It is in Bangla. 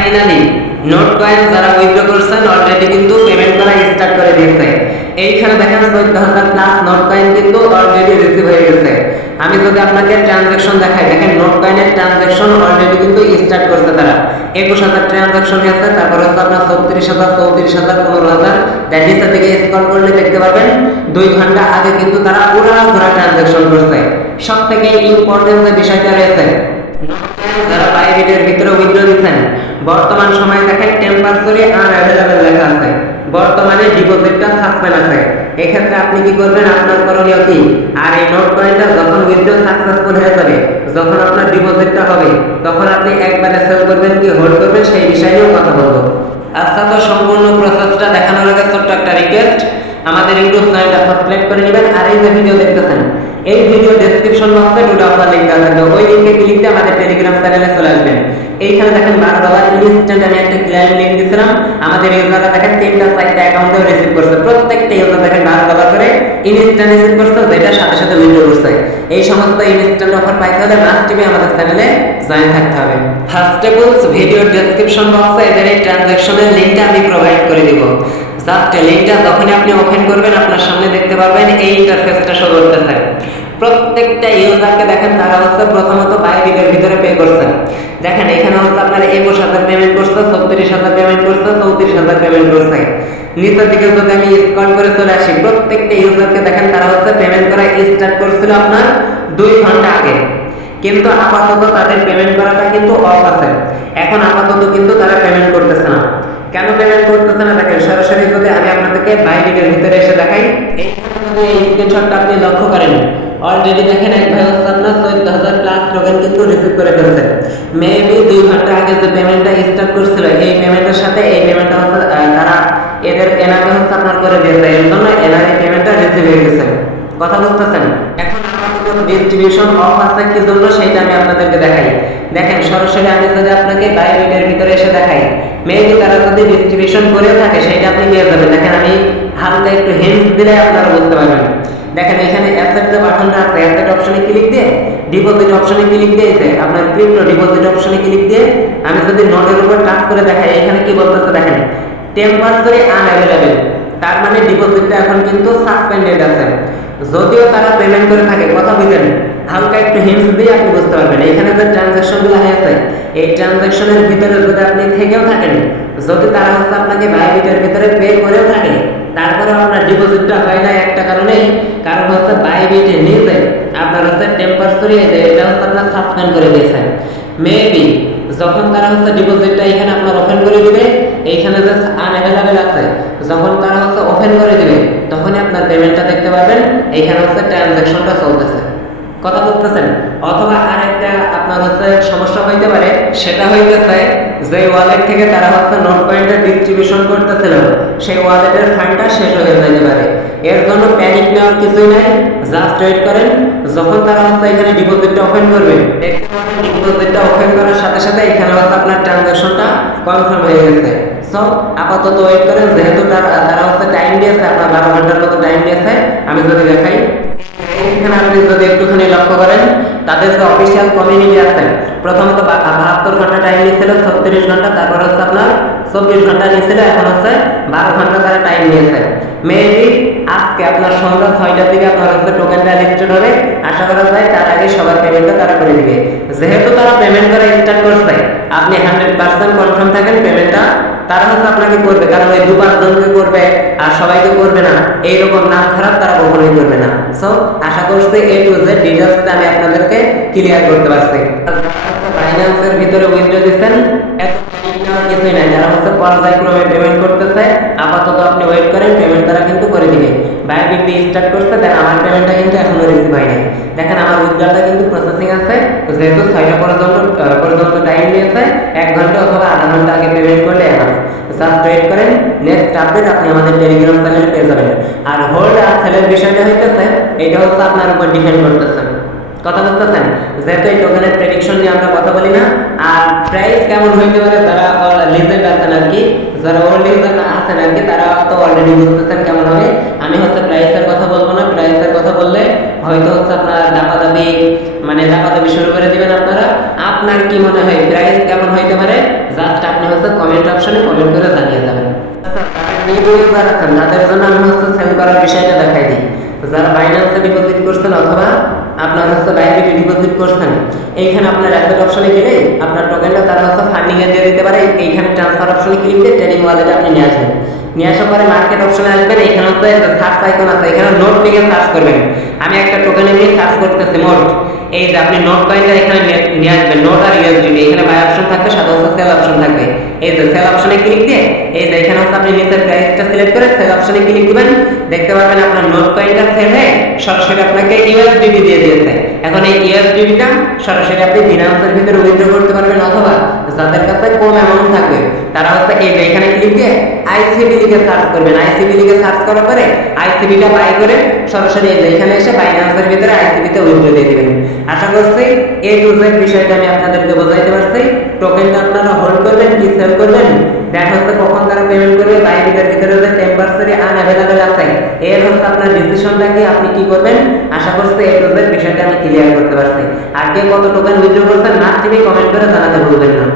ফাইনালি নোট কয়েন যারা উইথড্র করছেন অলরেডি কিন্তু পেমেন্ট করা স্টার্ট করে দিয়েছে। এইখানে দেখেন 14,000 প্লাস নোট কয়েন কিন্তু অলরেডি রিসিভ হয়ে গেছে। আমি যদি আপনাকে ট্রানজাকশন দেখাই, দেখেন নোট কয়েনের ট্রানজাকশন অলরেডি কিন্তু স্টার্ট করছে তারা। 21,000 ট্রানজাকশন আছে, তারপর হচ্ছে আপনার 36,000, 34,000, 15,000। দেন নিচে থেকে স্ক্রল করলে দেখতে পাবেন 2 ঘন্টা আগে কিন্তু তারা পুরো ট্রানজাকশন করছে। সবথেকে ইম্পর্টেন্ট যে বিষয়টা রয়েছে, যারা বাইবিটের ভিতরে উইথড্র দিচ্ছেন বর্তমান সময়ে দেখেন টেম্পারেচারি আনঅ্যাভেলেবল লেখা আছে, বর্তমানে ডিপোজিটটা সাসপেন্ড আছে। এক্ষেত্রে আপনি কি করবেন, আপনার করণীয় কি? আর এই নোট কয়েনটা যখন উইথড্র সাকসেসফুল হয়ে যাবে, যখন আপনার ডিপোজিটটা হবে, তখন আপনি একবারে সেল করবেন কি হোল্ড করবেন সেই বিষয় নিয়েও কথা বলবো। আচ্ছা, তো সম্পূর্ণ প্রসেসটা দেখানোর আগে ছোট্ট একটা রিকোয়েস্ট, আমাদের ইউটিউব চ্যানেলটা সাবস্ক্রাইব করে নেবেন। আর এই যে ভিডিও দেখতেছেন, এই ভিডিও ডেসক্রিপশন বক্সে দুটো আপনার লিংক আছে, ওই লিংকে ক্লিক দিয়ে আমাদের টেলিগ্রাম চ্যানেলে চলে আসবেন। এইখানে দেখেন $12 ইনস্ট্যান্ট আমি একটা ক্লিয়ার লিংক দিয়েছিলাম। আমাদের ইউজাররা দেখেন 3টা 4টা অ্যাকাউন্টেও রিসিভ করছে, প্রত্যেকটা ইউজার দেখেন $12 করে ইনস্ট্যান্ট রিসিভ করছে, যেটার সাথে সাথে উইথড্র করছে। এই সমস্ত ইনস্ট্যান্ট অফার পাইতে হলে মাস্ট বি আমাদের চ্যানেলে জয়েন থাকতে হবে। First of all video description বক্সে এদের এই ট্রানজাকশনের লিংকটা আমি প্রোভাইড করে দিব। জাস্ট লিংকটা যখনই আপনি ওপেন করবেন আপনার সামনে দেখতে পারবেন এই ইন্টারফেসটা শো করতেছে। প্রত্যেকটা ইউজারকে দেখেন তারা হচ্ছে প্রথমত বাইবিটের ভিতরে পে করছে। দেখেন এখানে হচ্ছে আপনার 21,000 পেমেন্ট করছে, 36,000 পেমেন্ট করছে, 34,000 পেমেন্ট করছে। নিচের দিকে যদি আমি স্ক্রল করে চলে আসি, প্রত্যেকটা ইউজারকে দেখেন তারা হচ্ছে পেমেন্ট করা স্টার্ট করছিল আপনার 2 ঘন্টা আগে। কিন্তু আপাতত তাদের পেমেন্ট করাটা কিন্তু অফ আছে। এখন আপাতত কিন্তু তারা পেমেন্ট করতেছে না। কেন পেমেন্ট করতেছে না? দেখেন সরাসরি যদি আমি আপনাদেরকে বাইবিটের ভিতরে এসে দেখাই, এইখানে যদি এই স্ক্রিনশটটা আপনি লক্ষ্য করেন, অলরেডি দেখেন এক ভাই হচ্ছে আপনার 14,000 প্লাস টোকেন কিন্তু রিসিভ করে ফেলছে। মেবি 2 ঘন্টা আগে যে পেমেন্টটা স্টার্ট করছিল, এই পেমেন্টের সাথে এই পেমেন্টটা হচ্ছে তারা এনাকে হচ্ছে আপনার করে দিয়েছে, এর জন্য এনার এই পেমেন্টটা রিসিভ হয়ে গেছে। কথা বুঝতেছেন? এখন ডিস্ট্রিবিউশন অফ আছে কি জন্য সেটা আমি আপনাদেরকে দেখাই। দেখেন সরাসরি আমি যদি আপনাকে বাইবিটের ভিতরে এসে দেখাই, মেবি তারা যদি ডিস্ট্রিবিউশন করে থাকে সেটা আপনি পেয়ে যাবেন। দেখেন আমি হালকা একটু হিন্টস দিলে আপনারা বুঝতে পারবেন। দেখেন এখানে অ্যাসেট যে বাটনটা আছে, অ্যাসেট অপশনে ক্লিক দিয়ে ডিপোজিট অপশনে ক্লিক দিয়েছে, আপনার ক্রিপ্টো ডিপোজিট অপশনে ক্লিক দিয়ে আমি যদি নোটের উপর টাচ করে দেখাই, এখানে কি বলতেছে দেখেন টেম্পারেচারি আনঅ্যাভেলেবল, তার মানে ডিপোজিটটা এখন কিন্তু সাসপেন্ডেড আছে। যদিও তারা পেমেন্ট করে থাকে, কথা বুঝেন, হালকা একটু হিন্টস দিয়ে আপনি বুঝতে পারবেন। এখানে যে ট্রানজাকশনগুলো হয়েছে, এই ট্রানজাকশনের ভিতরে যদি আপনি থেকেও থাকেন, যদি তারা হচ্ছে আপনাকে বাইবিটের ভিতরে পে করেও থাকে, তারপরে আপনার ডিপোজিটটা হয় না একটা কারণেই, কারণ হচ্ছে বাইবিটে নিজে আপনার হচ্ছে টেম্পারেচারি এটা হচ্ছে আপনার সাসপেন্ড করে দিয়েছে। মেবি যখন তারা হচ্ছে ডিপোজিটটা এখানে আপনার ওপেন করে দিবে, এইখানে যে আনঅ্যাভেলেবল আছে, যখন তারা হচ্ছে ওপেন করে দিবে তখনই আপনার পেমেন্টটা দেখতে পাবেন, এইখানে হচ্ছে ট্রানজাকশনটা চলতেছে। কথা বুঝতেছেন? অথবা আরেকটা আপনার হচ্ছে সমস্যা হইতে পারে, সেটা হইতেছে যে ওয়ালেট থেকে তারা হচ্ছে নোট কয়েনটা ডিস্ট্রিবিউশন করতেছিল, সেই ওয়ালেটের ফান্ডটা শেষ হয়ে যেতে পারে। এর জন্য প্যানিক নেওয়ার কিছুই নাই, জাস্ট ওয়েট করেন। যখন তারা হচ্ছে এখানে ডিপোজিটটা ওপেন করবে, ডিপোজিটটা ওপেন করার সাথে সাথে এখানে হচ্ছে আপনার ট্রানজাকশনটা কনফার্ম হয়ে গেছে। সো আপাতত ওয়েট করেন, যেহেতু তারা হচ্ছে টাইম দিয়েছে, আপনার 12 ঘন্টার মতো টাইম দিয়েছে। আমি যদি দেখাই, এখানে আপনি যদি একটুখানি লক্ষ্য করেন, তাদের যে অফিসিয়াল কমিউনিটি আছে, প্রথমত 72 ঘন্টা টাইম নিয়েছিল, 36 ঘন্টা, তারপর হচ্ছে আপনার 24 ঘন্টা নিয়েছিল, এখন হচ্ছে 12 ঘন্টা তারা টাইম নিয়েছে। মেবি আজকে আপনার সন্ধ্যা 6টার দিকে আপনার হচ্ছে টোকেনটা লিস্টেড হবে। আশা করা যায় তার আগে সবার পেমেন্টটা তারা করে দিবে। যেহেতু তারা পেমেন্ট করা স্টার্ট করছে, আপনি 100% কনফার্ম থাকেন পেমেন্টটা তারা হচ্ছে আপনাকে করবে, কারণ ওই 2-5 জনকে করবে আর সবাইকে করবে না, এইরকম নাম খারাপ তারা কখনোই করবে না। সো আশা করছি A to Z ডিটেইলসটা আমি আপনাদেরকে ক্লিয়ার করতে পারছি। ফাইন্যান্সের ভিতরে উইথড্র দিচ্ছেন, এত কিছুই নাই, যারা হচ্ছে পর্যায়ক্রমে পেমেন্ট করতেছে, আপাতত আপনি ওয়েট করেন, পেমেন্ট তারা কিন্তু করে দিবে। বাইবিট দিয়ে স্টার্ট করছে, দেন আমার পেমেন্টটা কিন্তু এখনো রিসিভ হয় নাই। দেখেন আমার উইথড্রটা কিন্তু প্রসেসিং আছে, যেহেতু 6টা পর্যন্ত টাইম নিয়েছে, 1 ঘন্টা অথবা আধা ঘন্টা আগে পেমেন্ট করলে এনাফ। জাস্ট ওয়েট করেন, নেক্সট আপডেট আপনি আমাদের টেলিগ্রাম চ্যানেলে পেয়ে যাবেন। আর হোল্ড আর সেলের বিষয়টা হইতেছে, এটা হচ্ছে আপনার উপর ডিপেন্ড করতেছে। কথা বুঝতেছেন? যেহেতু এই টোকেনের প্রেডিকশন নিয়ে আমরা কথা বলি না, আর প্রাইস কেমন হইতে পারে, যারা লিজেন্ড আছেন আর কি, যারা ওল্ড লিজেন্ড আছেন আর কি, তারা তো অলরেডি বুঝতেছেন কেমন হবে। আমি হচ্ছে প্রাইসের কথা বলবো না, প্রাইসের কথা বললে হয়তো হচ্ছে আপনার দাপাদাপি শুরু করে দিবেন আপনারা। আপনার কি মনে হয় প্রাইস কেমন হইতে পারে? জাস্ট আপনি হচ্ছে কমেন্ট অপশনে কমেন্ট করে জানিয়ে যাবেন। নিউ ইউজার আছেন তাদের জন্য আমি হচ্ছে সেল করার বিষয়টা দেখাই দিই। যারা বাইন্যান্সে ডিপোজিট করছেন অথবা আপনার হচ্ছে বাইবিটে ডিপোজিট করছেন, এইখানে আপনার অ্যাসেট অপশনে গেলে আপনার টোকেনটা তারা হচ্ছে ফান্ডিং এ দিয়ে দিতে পারে। এইখানে ট্রান্সফার অপশনে ক্লিক দিয়ে ট্রেডিং ওয়ালেটে আপনি নিয়ে আসবেন। নিয়ে আসার পরে মার্কেট অপশনে আসবেন, এখানে হচ্ছে সার্চ আইকন আছে, এখানে নোট লিখে সার্চ করবেন। আমি একটা টোকেনে নিয়ে সার্চ করতেছি মোট, এই যে আপনি নোট কয়েনটা এখানে নিয়ে আসবেন, নোট আর ইউএসডিটি। এখানে বাই অপশন থাকবে, সাথে হচ্ছে সেল অপশন থাকবে। এই যে সেল অপশনে ক্লিক দিয়ে এই যে এখানে হচ্ছে আপনি নিচের প্রাইসটা সিলেক্ট করে সেল অপশনে ক্লিক দিবেন। দেখতে পাবেন আপনার নোট কয়েনটা সেল হয়ে সরাসরি আপনাকে ইউএসডিটি দিয়ে দিয়েছে। এখন এই ইউএসডিটিটা সরাসরি আপনি বিনান্সের ভিতরে উইথড্র করতে পারবেন, অথবা যাদের কাছে কম অ্যামাউন্ট থাকবে তারা হচ্ছে এই যে এখানে ক্লিক দিয়ে আইসিবি লিখে সার্চ করবেন। আইসিবি লিখে সার্চ করার পরে আইসিবিটা বাই করে সরাসরি এই যে এখানে এসে বাইন্যান্সের ভিতরে আইসিবিতে উইথড্র দিয়ে দিবেন। আশা করছি এই টুজের বিষয়টা আমি আপনাদেরকে বোঝাইতে পারছি। টোকেনটা আপনারা হোল্ড করবেন কি সেল করবেন দেখা হচ্ছে কখন তারা পেমেন্ট করবে, বাইবিটের ভিতরে যে টেম্পারেচারি আনঅ্যাভেলেবল আছে এর হচ্ছে আপনার ডিসিশনটা কি, আপনি কি করবেন। আশা করছি এই টুজের বিষয়টা আমি ক্লিয়ার করতে পারছি। আর কে কত টোকেন উইথড্র করছেন না টিভি কমেন্ট করে জানাতে ভুলবেন না।